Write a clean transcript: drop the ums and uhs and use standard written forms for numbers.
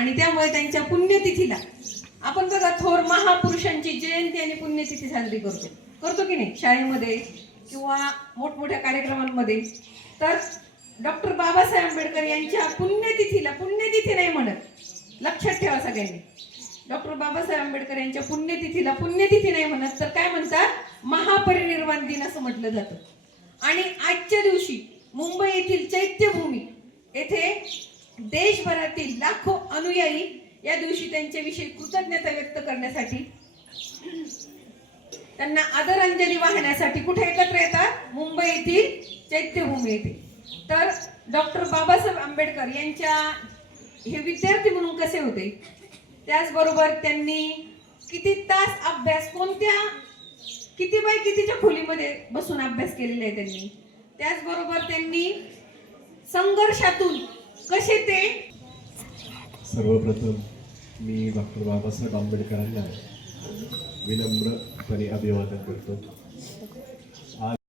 आणि त्यामुळे त्यांच्या पुण्यतिथीला आपण बघा थोर महापुरुषांची जयंती आणि पुण्यतिथी साजरी करतो की नाही, शाळेमध्ये किंवा मोठमोठ्या कार्यक्रमांमध्ये. तर डॉक्टर बाबासाहेब आंबेडकर यांच्या पुण्यतिथीला, पुण्यतिथी नाही म्हणत, लक्षात ठेवा सगळ्यांनी, डॉक्टर बाबासाहेब आंबेडकर यांच्या पुण्यतिथीला पुण्यतिथी नाही म्हणत, तर काय म्हणतात, महापरिनिर्वाण दिन असं म्हटलं जातं. आणि आजच्या दिवशी मुंबई येथील चैत्यभूमी येथे देशभरातील लाखो अनुयायी या दिवशी त्यांच्याविषयी कृतज्ञता व्यक्त करण्यासाठी, त्यांना आदरांजली वाहण्यासाठी कुठे एकत्र येतात, मुंबई येथील चैत्यभूमी येथे. तर डॉक्टर बाबासाहेब आंबेडकर यांच्या हे विद्यार्थी म्हणून कसे होते, त्याचबरोबर त्यांनी किती तास अभ्यास, कोणत्या किती बाय कितीच्या खोलीमध्ये बसून अभ्यास केलेला आहे त्यांनी, त्याचबरोबर त्यांनी संघर्षातून कसे ते. सर्वप्रथम मी डॉक्टर बाबासाहेब आंबेडकरांना विनम्रपणे अभिवादन करतो.